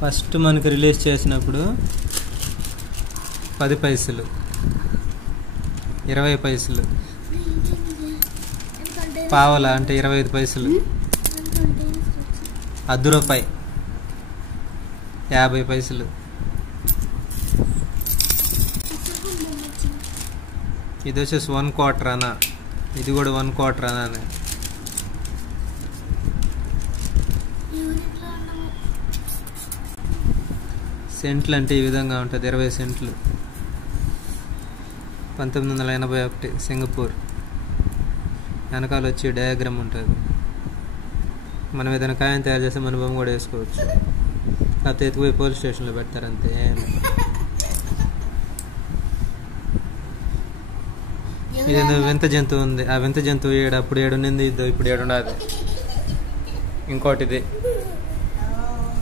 First మనకు release చేసినప్పుడు 10 పైసలు, 20 పైసలు, పావల అంటే 25 పైసలు, ₹10, 50 పైసలు. ఇది వచ్చేసి 1/4 అనా, ఇది కూడా 1/4 అనా. సెంట్లు అంటే ఈ విధంగా ఉంటుంది, 20 సెంట్లు. 1981 సింగపూర్. వెనకాల వచ్చి డయాగ్రామ్ ఉంటుంది. మనం ఏదైనా కాయం తయారు చేస్తే మన బొమ్మ కూడా వేసుకోవచ్చు. కాకపోతే ఎత్తుకుపోయి పోలీస్ స్టేషన్లో పెడతారు అంతే. ఇదేదో వింత జంతువు ఉంది. ఆ వింత జంతువు అప్పుడు 7 ఉన్నింది, ఇప్పుడు 7 ఉండదు. ఇంకోటిది